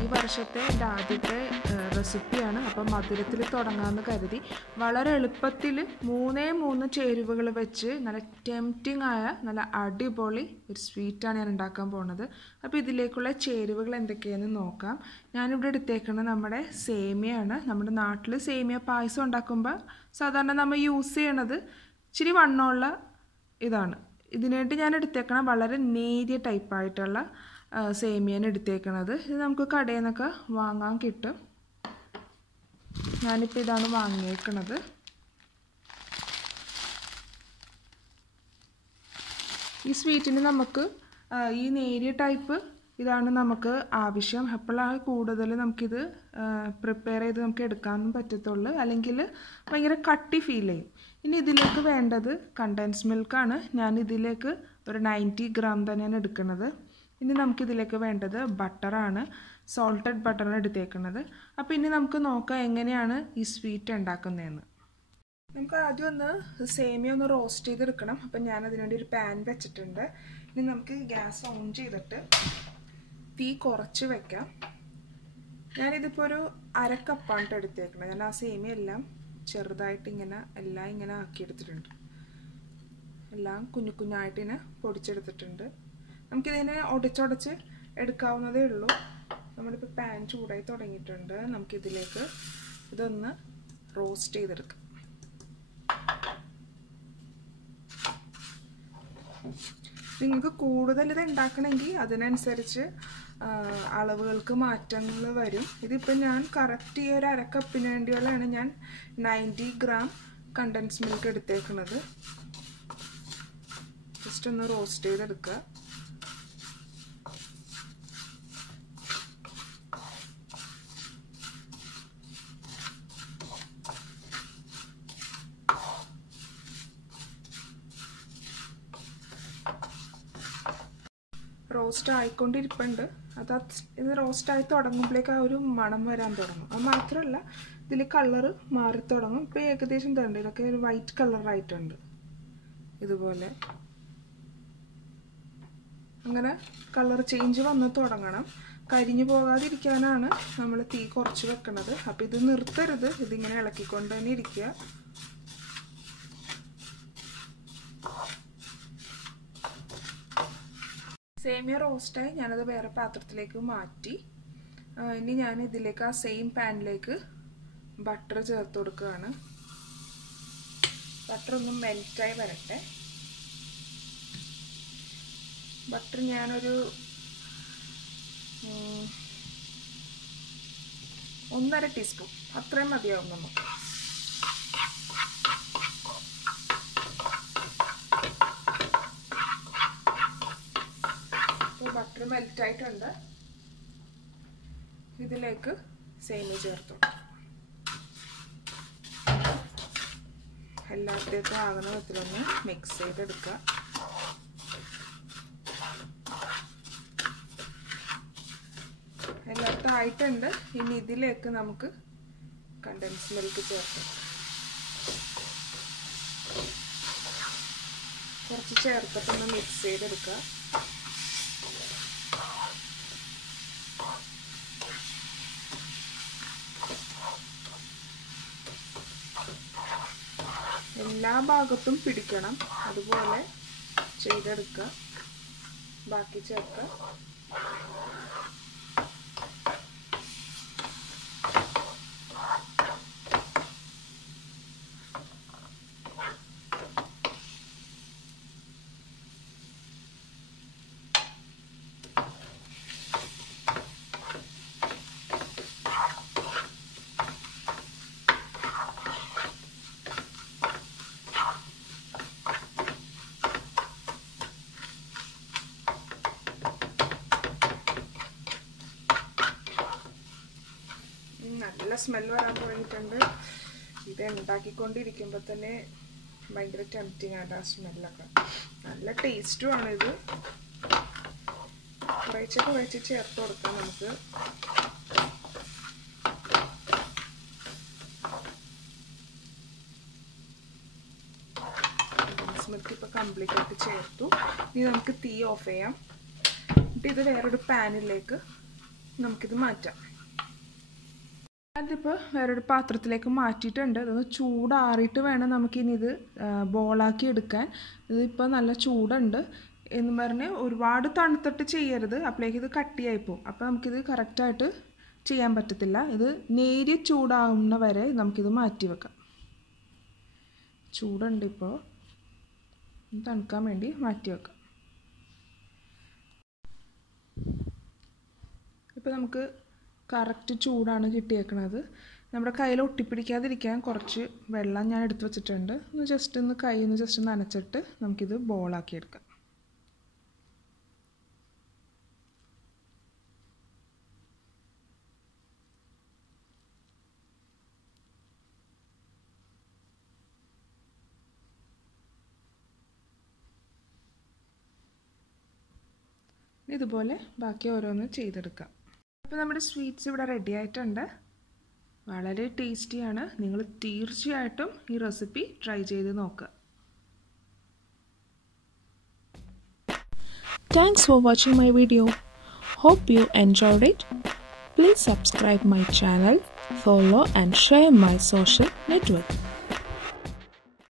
ഈ വർഷത്തെ എൻ്റെ ആദ്യത്തെ റെസിപ്പിയാണ്. അപ്പം മധുരത്തിൽ തുടങ്ങാമെന്ന് കരുതി വളരെ എളുപ്പത്തിൽ 3 ചേരുവകൾ വെച്ച് നല്ല ടെംപ്റ്റിംഗ് ആയ നല്ല അടിപൊളി ഒരു സ്വീറ്റാണ് ഞാൻ ഉണ്ടാക്കാൻ പോകുന്നത്. അപ്പോൾ ഇതിലേക്കുള്ള ചേരുവകൾ എന്തൊക്കെയാണെന്ന് നോക്കാം. ഞാനിവിടെ എടുത്തേക്കുന്നത് നമ്മുടെ സേമിയാണ്. നമ്മുടെ നാട്ടിൽ സേമിയ പായസം ഉണ്ടാക്കുമ്പോൾ സാധാരണ നമ്മൾ യൂസ് ചെയ്യണത് ഇച്ചിരി വണ്ണമുള്ള ഇതാണ്. ഇതിനായിട്ട് ഞാൻ എടുത്തേക്കണം വളരെ നേരിയ ടൈപ്പായിട്ടുള്ള സേമിയാണ് എടുത്തേക്കണത്. ഇത് നമുക്ക് കടയിൽ നിന്നൊക്കെ വാങ്ങാൻ കിട്ടും. ഞാനിപ്പോൾ ഇതാണ് വാങ്ങിയേക്കണത്. ഈ സ്വീറ്റിന് നമുക്ക് ഈ നേരിയ ടൈപ്പ് ഇതാണ് നമുക്ക് ആവശ്യം. അപ്പോഴാണ് കൂടുതൽ നമുക്കിത് പ്രിപ്പയർ ചെയ്ത് നമുക്ക് എടുക്കാനും പറ്റത്തുള്ളൂ, അല്ലെങ്കിൽ ഭയങ്കര കട്ടി ഫീൽ ചെയ്യും. ഇനി ഇതിലേക്ക് വേണ്ടത് കണ്ടൻസ്ഡ് മിൽക്കാണ്. ഞാൻ ഇതിലേക്ക് ഒരു 90 ഗ്രാം തന്നെയാണ് എടുക്കുന്നത്. ഇനി നമുക്കിതിലേക്ക് വേണ്ടത് ബട്ടറാണ്. സോൾട്ടഡ് ബട്ടറാണ് എടുത്തേക്കുന്നത്. അപ്പോൾ ഇനി നമുക്ക് നോക്കാം എങ്ങനെയാണ് ഈ സ്വീറ്റ് ഉണ്ടാക്കുന്നതെന്ന്. നമുക്ക് ആദ്യം ഒന്ന് സേമിയ ഒന്ന് റോസ്റ്റ് ചെയ്തെടുക്കണം. അപ്പം ഞാൻ അതിനുവേണ്ടി ഒരു പാൻ വെച്ചിട്ടുണ്ട്. ഇനി നമുക്ക് ഗ്യാസ് ഓൺ ചെയ്തിട്ട് തീ കുറച്ച് വെക്കാം. ഞാനിതിപ്പോൾ ഒരു 1/2 കപ്പാണ് എടുത്തേക്കുന്നത്. ഞാൻ ആ സേമിയ എല്ലാം ചെറുതായിട്ട് എല്ലാം ഇങ്ങനെ ആക്കിയെടുത്തിട്ടുണ്ട്. എല്ലാം കുഞ്ഞു കുഞ്ഞായിട്ട് ഇങ്ങനെ പൊടിച്ചെടുത്തിട്ടുണ്ട്. നമുക്കിതിനെ ഉടച്ചുടച്ച് എടുക്കാവുന്നതേ ഉള്ളൂ. നമ്മളിപ്പോൾ പാൻ ചൂടായി തുടങ്ങിയിട്ടുണ്ട്. നമുക്കിതിലേക്ക് ഇതൊന്ന് റോസ്റ്റ് ചെയ്തെടുക്കാം. നിങ്ങൾക്ക് കൂടുതൽ ഇത് ഉണ്ടാക്കണമെങ്കിൽ അതിനനുസരിച്ച് അളവുകൾക്ക് മാറ്റങ്ങൾ വരും. ഇതിപ്പോൾ ഞാൻ കറക്റ്റ് ഈ ഒരു 1/2 കപ്പിന് വേണ്ടിയുള്ളതാണ് ഞാൻ 90 ഗ്രാം കണ്ടൻസ്ഡ് മിൽക്ക് എടുത്തേക്കുന്നത്. ജസ്റ്റ് ഒന്ന് റോസ്റ്റ് ചെയ്തെടുക്കുക. റോസ്റ്റ് ആയിക്കൊണ്ടിരിപ്പുണ്ട്. ഇത് റോസ്റ്റായി തുടങ്ങുമ്പോഴേക്ക് ആ ഒരു മണം വരാൻ തുടങ്ങും. അത് മാത്രമല്ല ഇതിൽ കളറ് മാറി തുടങ്ങും. ഇപ്പോൾ ഏകദേശം തണ്ട് ഇതൊക്കെ ഒരു വൈറ്റ് കളറായിട്ടുണ്ട്. ഇതുപോലെ അങ്ങനെ കളർ ചേഞ്ച് വന്ന് തുടങ്ങണം. കരിഞ്ഞു പോകാതിരിക്കാനാണ് നമ്മൾ തീ കുറച്ച് വെക്കുന്നത്. അപ്പോൾ ഇത് നിർത്തരുത്, ഇതിങ്ങനെ ഇളക്കിക്കൊണ്ട് തന്നെ ഇരിക്കുക. സേമിയ റോസ്റ്റായി ഞാനത് വേറെ പാത്രത്തിലേക്ക് മാറ്റി. ഇനി ഞാൻ ഇതിലേക്ക് ആ സെയിം പാനിലേക്ക് ബട്ടർ ചേർത്ത് കൊടുക്കുകയാണ്. ബട്ടർ ഒന്ന് മെൽറ്റായി വരട്ടെ. ബട്ടർ ഞാനൊരു 1.5 ടീസ്പൂൺ അത്രയും മതിയാവും നമുക്ക്. ബട്ടർ മെൽറ്റായിട്ടുണ്ട്. ഇതിലേക്ക് സേമിയ ചേർത്തു. എല്ലാത്തിലേക്കും ആകുന്ന വിധത്തിലൊന്ന് മിക്സ് ചെയ്തെടുക്കുക. എല്ലായിടത്തും ആയിട്ടുണ്ട്. ഇനി ഇതിലേക്ക് നമുക്ക് കണ്ടൻസ്ഡ് മിൽക്ക് ചേർക്കാം. കുറച്ച് ചേർത്തിട്ടൊന്ന് മിക്സ് ചെയ്തെടുക്കുക. എല്ലാ ഭാഗത്തും പിടിക്കണം, അതുപോലെ ചെയ്തെടുക്കുക. ബാക്കി ചേർക്കുക. നല്ല സ്മെല്ല് വരാൻ തുടങ്ങിയിട്ടുണ്ട്. ഇത് ഉണ്ടാക്കിക്കൊണ്ടിരിക്കുമ്പോൾ തന്നെ ഭയങ്കര ടെംപ്റ്റിംഗ് ആണ് ആ സ്മെല്ലൊക്കെ. നല്ല ടേസ്റ്റുമാണ് ഇത്. കുറച്ച് ചേർത്ത് കൊടുക്കാം നമുക്ക്. മിൽക്ക് ഇപ്പോൾ കംപ്ലീറ്റ് ആയിട്ട് ചേർത്തു. ഇനി നമുക്ക് തീ ഓഫ് ചെയ്യാം. എന്നിട്ട് ഇത് വേറൊരു പാനിലേക്ക് നമുക്കിത് മാറ്റാം. അതിപ്പോൾ വേറൊരു പാത്രത്തിലേക്ക് മാറ്റിയിട്ടുണ്ട്. ഇതൊന്ന് ചൂടാറിയിട്ട് വേണം നമുക്കിനി ഇത് ബോളാക്കി എടുക്കാൻ. ഇതിപ്പോൾ നല്ല ചൂടുണ്ട് എന്ന് പറഞ്ഞ് ഒരുപാട് തണുത്തിട്ട് ചെയ്യരുത്, അപ്പോഴേക്ക് ഇത് കട്ടിയായി പോകും. അപ്പോൾ നമുക്കിത് കറക്റ്റായിട്ട് ചെയ്യാൻ പറ്റത്തില്ല. ഇത് നേരിയ ചൂടാവുന്ന വരെ നമുക്കിത് മാറ്റി വെക്കാം. ചൂടുണ്ട്, ഇപ്പോൾ തണുക്കാൻ വേണ്ടി മാറ്റി വെക്കാം. ഇപ്പോൾ നമുക്ക് കറക്റ്റ് ചൂടാണ് കിട്ടിയേക്കണത്. നമ്മുടെ കയ്യിൽ ഒട്ടിപ്പിടിക്കാതിരിക്കാൻ കുറച്ച് വെള്ളം ഞാൻ എടുത്ത് വെച്ചിട്ടുണ്ട്. ഒന്ന് ജസ്റ്റ് ഒന്ന് കൈ ഒന്ന് ജസ്റ്റ് നനച്ചിട്ട് നമുക്കിത് ബോളാക്കി എടുക്കാം. ഇതുപോലെ ബാക്കി ഓരോന്ന് ചെയ്തെടുക്കാം. അപ്പോൾ നമ്മുടെ സ്വീറ്റ്സ് ഇവിടെ റെഡി ആയിട്ടുണ്ട്. വളരെ ടേസ്റ്റിയാണ്. നിങ്ങൾ തീർച്ചയായിട്ടും ഈ റെസിപ്പി ട്രൈ ചെയ്ത് നോക്കുക. Thanks for watching my video. Hope you enjoyed it. Please subscribe my channel, follow and share my social network.